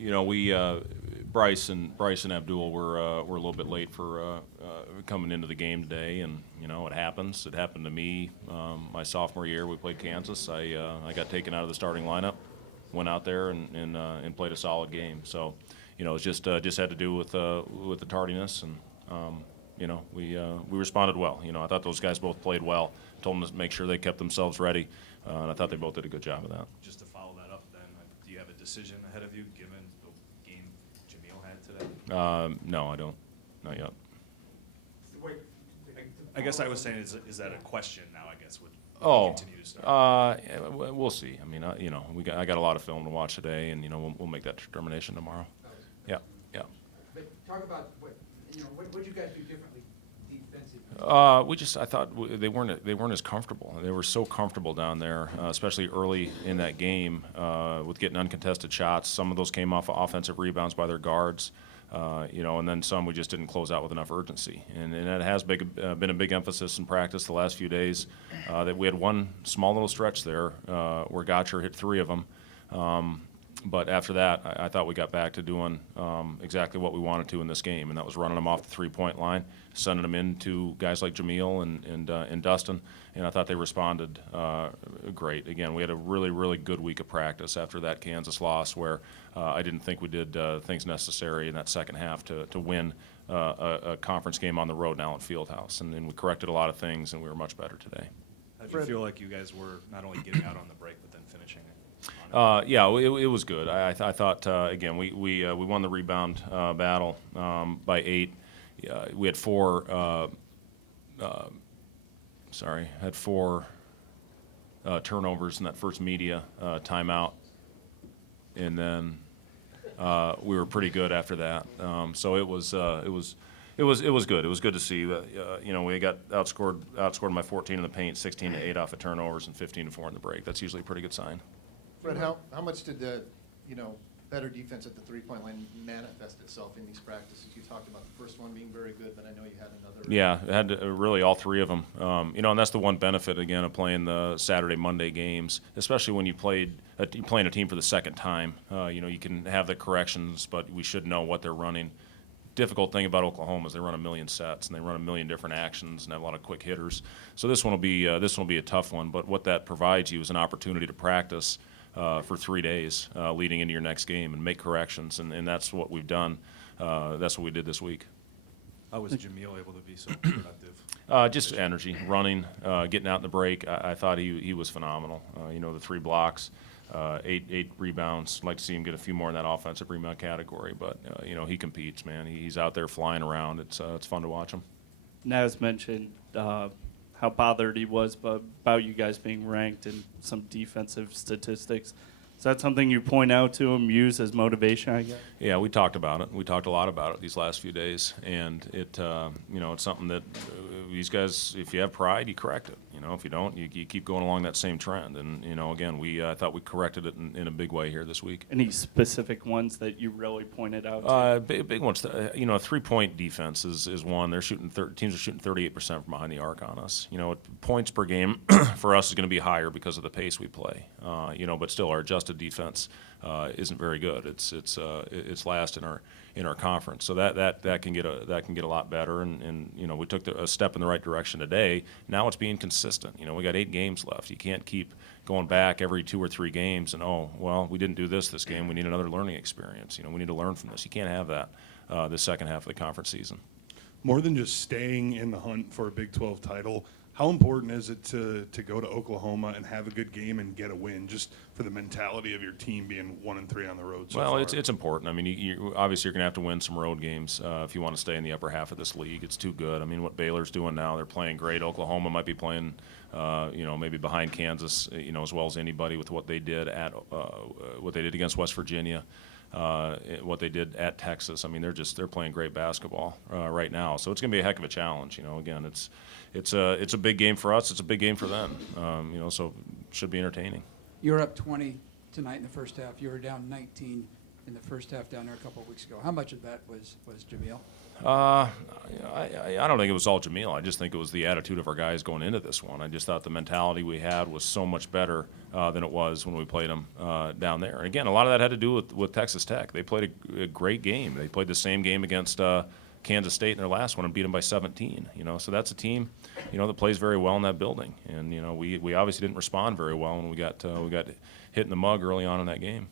we Bryce and Abdul were a little bit late for coming into the game today, and it happens. It happened to me my sophomore year. We played Kansas. I got taken out of the starting lineup, went out there and played a solid game. So, it's just had to do with the tardiness, and we responded well. I thought those guys both played well. Told them to make sure they kept themselves ready, and I thought they both did a good job of that. Just to follow that up, then, do you have a decision ahead of you given the game Jamil had today? No, I don't. Not yet. I guess I was saying, is that a question now? I guess would continue to start. We'll see. I mean, I got a lot of film to watch today, and we'll make that determination tomorrow. Yeah. But talk about what you guys do differently defensively. I thought they weren't as comfortable. They were so comfortable down there, especially early in that game with getting uncontested shots. Some of those came off of offensive rebounds by their guards. And then some we just didn't close out with enough urgency. And that has been a big emphasis in practice the last few days. That we had one small little stretch there where Gotcher hit 3 of them. But after that, I thought we got back to doing exactly what we wanted to in this game, and that was running them off the three-point line, sending them into guys like Jamil and Dustin, and I thought they responded great. Again, we had a really, really good week of practice after that Kansas loss where I didn't think we did things necessary in that second half to win a conference game on the road now at Fieldhouse, and then we corrected a lot of things, and we were much better today. How did you feel like you guys were not only getting out on the break, but then finishing it? It was good. I thought again we won the rebound battle by 8. We had 4 turnovers in that first media timeout, and then we were pretty good after that. So it was good. It was good to see. We got outscored by 14 in the paint, 16-8 off of turnovers, and 15-4 in the break. That's usually a pretty good sign. Fred, how much did the better defense at the three-point line manifest itself in these practices? You talked about the first one being very good, but I know you had another. Yeah, it had really all 3 of them. And that's the one benefit again of playing the Saturday, Monday games, especially when you're playing a team for the second time. You can have the corrections, but we should know what they're running. Difficult thing about Oklahoma is they run a million sets and they run a million different actions and have a lot of quick hitters. So this one will be a tough one. But what that provides you is an opportunity to practice for 3 days leading into your next game and make corrections, and that's what we've done. That's what we did this week. How was Jamil able to be so productive? Just energy, running, getting out in the break. I thought he was phenomenal. The 3 blocks, 8 rebounds. I'd like to see him get a few more in that offensive rebound category, but he competes, man. He's out there flying around. It's fun to watch him. Naz mentioned how bothered he was about you guys being ranked in some defensive statistics. Is that something you point out to him, use as motivation, I guess? Yeah, we talked about it. We talked a lot about it these last few days, and it's something that these guys, if you have pride, you correct it. If you don't, you keep going along that same trend. And again, I thought we corrected it in a big way here this week. Any specific ones that you really pointed out to? Big ones. A 3-point defense is one. They're teams are shooting 38% from behind the arc on us. Points per game for us is going to be higher because of the pace we play. But still, our adjusted defense isn't very good. It's last in our conference. So that can get a lot better. And we took a step in the right direction today. Now it's being consistent. We got 8 games left. You can't keep going back every 2 or 3 games and we didn't do this game. We need another learning experience. We need to learn from this. You can't have that this second half of the conference season. More than just staying in the hunt for a Big 12 title, how important is it to go to Oklahoma and have a good game and get a win, just for the mentality of your team being 1-3 on the road so far? It's important. I mean, obviously you're going to have to win some road games if you want to stay in the upper half of this league. It's too good. I mean, what Baylor's doing now, they're playing great. Oklahoma might be playing, maybe behind Kansas, as well as anybody with what they did against West Virginia. What they did at Texas. I mean, they're playing great basketball right now. So it's going to be a heck of a challenge. Again, it's a big game for us. It's a big game for them. So it should be entertaining. You were up 20 tonight in the first half. You were down 19 in the first half down there a couple of weeks ago. How much of that was Jamil? I don't think it was all Jamil. I just think it was the attitude of our guys going into this one. I just thought the mentality we had was so much better than it was when we played them down there. And again, a lot of that had to do with Texas Tech. They played a great game. They played the same game against Kansas State in their last one and beat them by 17. So that's a team, that plays very well in that building. And we obviously didn't respond very well when we got hit in the mug early on in that game.